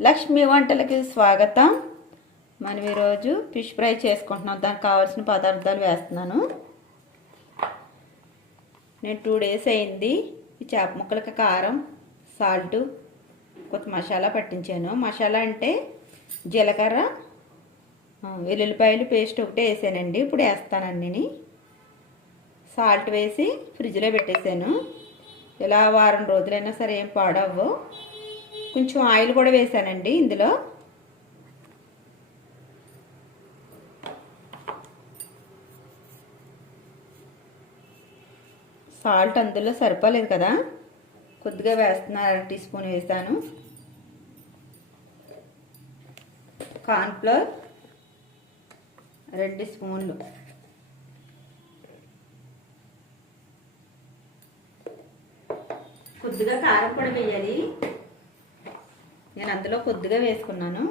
లక్ష్మి వంటలకి స్వాగతం. మనం ఈరోజు ఫిష్ ఫ్రై చేసుకుంటున్నాం. దానికి కావాల్సిన పదార్థాలు వేస్తున్నాను. నేను టూ డేస్ అయింది. ఈ చేప ముక్కలకి కారం సాల్ట్ కొత్త మసాలా పట్టించాను. మసాలా అంటే జీలకర్ర వెల్లుల్లిపాయలు పేస్ట్ ఒకటే వేసానండి. ఇప్పుడు వేస్తానండి సాల్ట్ వేసి ఫ్రిడ్జ్లో పెట్టేశాను. ఇలా వారం రోజులైనా సరే ఏం పాడవ్వు. కొంచెం ఆయిల్ కూడా వేసానండి ఇందులో. సాల్ట్ అందులో సరిపోలేదు కదా. కొద్దిగా వేస్తున్నాను అర టీ స్పూన్ వేసాను. కార్న్ఫ్లోర్ రెండు స్పూన్లు. కొద్దిగా కారం కూడా వేయాలి. నేను అందులో కొద్దిగా వేసుకున్నాను.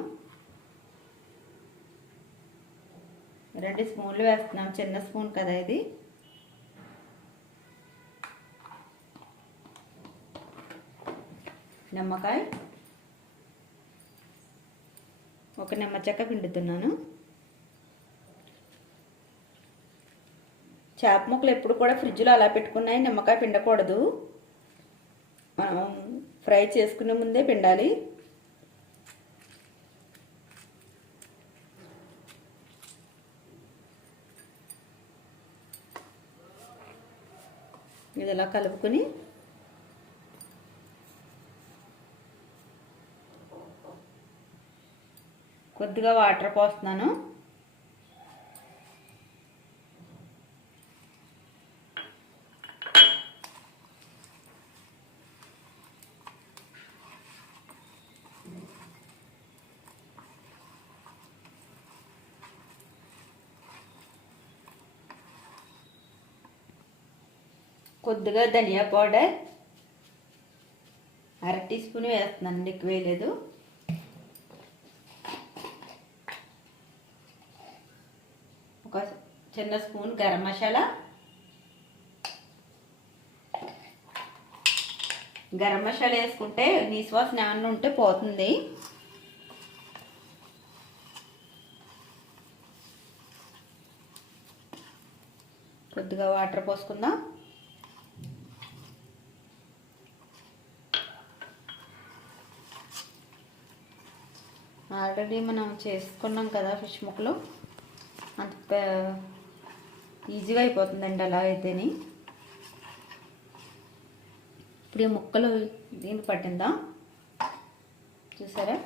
రెండు స్పూన్లు వేస్తున్నాం. చిన్న స్పూన్ కదా ఇది. నిమ్మకాయ. ఒక నిమ్మ చెక్క పిండుతున్నాను. చేప ముక్కలు ఎప్పుడు కూడా ఫ్రిడ్జ్లో అలా పెట్టుకున్నాయి నిమ్మకాయ పిండకూడదు. మనం ఫ్రై చేసుకునే ముందే పిండాలి. మీద ఇలా కలుపుకొని కొద్దిగా వాటర్ పోస్తున్నాను. కొద్దిగా ధనియా పౌడర్. అర టీ స్పూన్ వేస్తున్నాను ఎక్కువ వేయలేదు. ఒక చిన్న స్పూన్ గరం మసాలా. గరం మసాలా వేసుకుంటే నీసువాసన ఏమన్నా ఉంటే పోతుంది. కొద్దిగా వాటర్ పోసుకుందాం. ఆల్రెడీ మనం చేసుకున్నాం కదా ఫిష్ ముక్కలు. అంత ఈజీగా అయిపోతుందండి అలా అయితేని. ఇప్పుడు ఈ ముక్కలు దీన్ని పట్టిందా? చూసారా?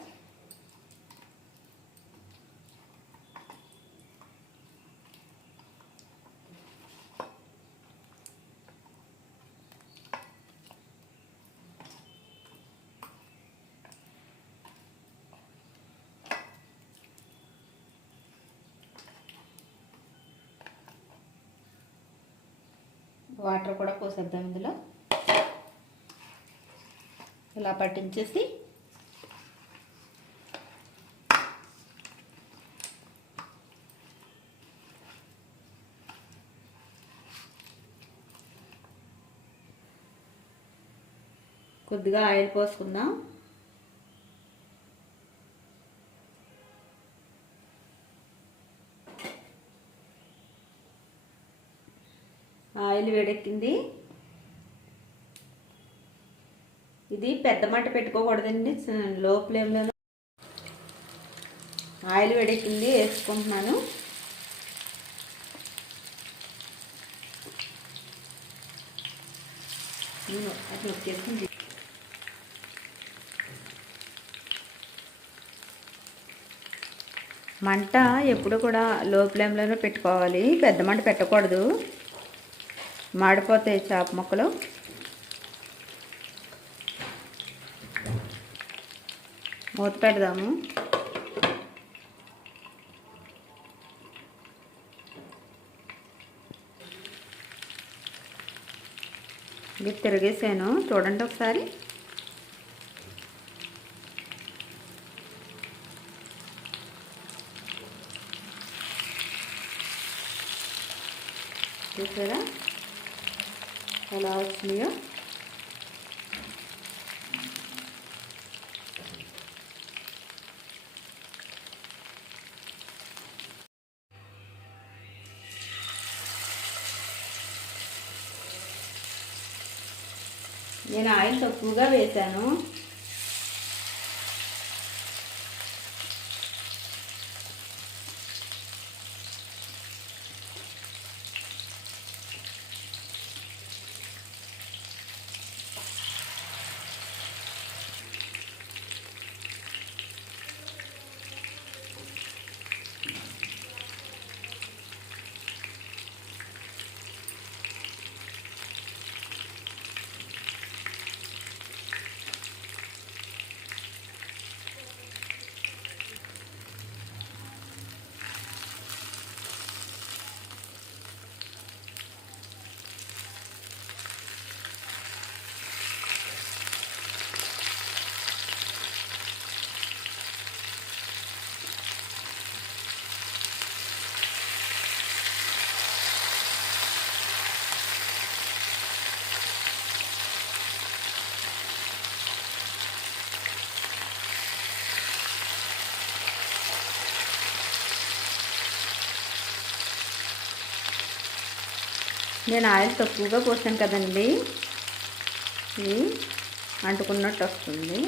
వాటర్ కూడా పోసేద్దాం ఇందులో. ఇలా పట్టించేసి కొద్దిగా ఆయిల్ పోసుకుందాం. ఆయిల్ వేడెక్కింది. ఇది పెద్ద మంట పెట్టుకోకూడదండి. లో ఫ్లేమ్లో ఆయిల్ వేడెక్కింది వేసుకుంటున్నాను. అది మంట ఎప్పుడు కూడా లో ఫ్లేమ్లోనే పెట్టుకోవాలి. పెద్ద మంట పెట్టకూడదు. మాడిపోతాయి చేప ముక్కలు. మూత పెడదాము. ఇది తిరిగేసాను. చూడండి ఒకసారి. చూసారా? ఎలా వచ్చినాయో నేను ఆయిల్ తక్కువగా వేశాను. నేను ఆయిల్ తక్కువగా పోసాను కదండి. ఇది అంటుకున్నట్టు వస్తుంది.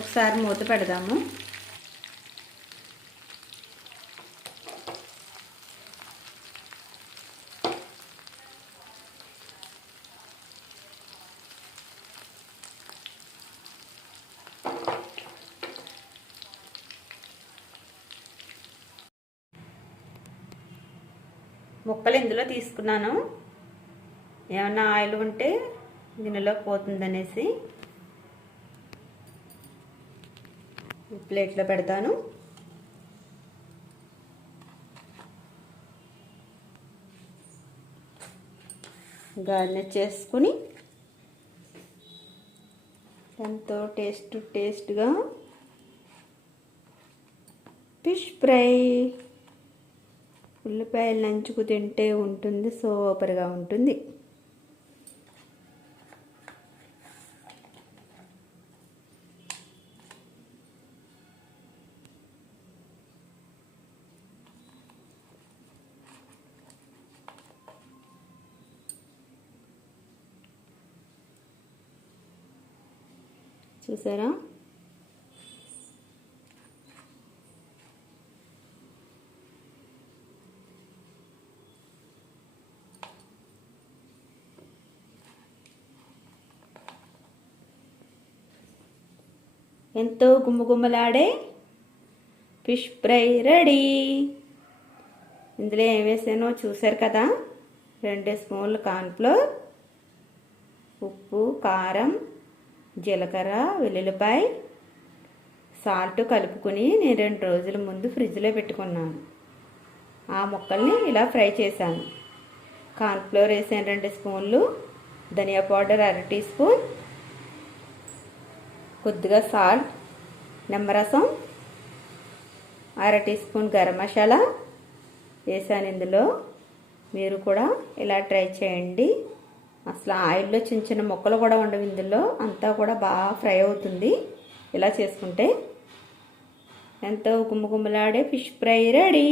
ఒకసారి మూత పెడదాము. ముక్కలు ఇందులో తీసుకున్నాను. ఏమన్నా ఆయిల్ ఉంటే గిన్నెలో పోతుందనేసి. ప్లేట్లో పెడతాను. గార్నిష్ చేసుకుని ఎంతో టేస్ట్ టేస్ట్గా ఫిష్ ఫ్రై. ఉల్లిపాయలు నంచుకు తింటే ఉంటుంది సూపర్గా ఉంటుంది. చూసారా? ఎంతో గుమ్మగుమ్మలాడే ఫిష్ ఫ్రై రెడీ ఇందులో ఏం వేసానో చూసారు కదా? రెండు స్పూన్లు కార్న్ఫ్లోర్ ఉప్పు కారం జీలకర్ర వెల్లుల్లిపాయ సాల్ట్ కలుపుకొని నేను రెండు రోజుల ముందు ఫ్రిడ్జ్లో పెట్టుకున్నాను. ఆ ముక్కల్ని ఇలా ఫ్రై చేశాను. కార్న్ఫ్లోర్ వేసాను రెండు స్పూన్లు ధనియా పౌడర్ అర టీ స్పూన్ కొద్దిగా సాల్ట్ నిమ్మరసం అర టీ స్పూన్ గరం మసాలా వేసాను ఇందులో. మీరు కూడా ఇలా ట్రై చేయండి. అసలు ఆయిల్లో చిన్న చిన్న ముక్కలు కూడా ఉండవు ఇందులో. అంతా కూడా బాగా ఫ్రై అవుతుంది. ఇలా చేసుకుంటే ఎంతో గుమ్మగుమ్మలాడే ఫిష్ ఫ్రై రెడీ.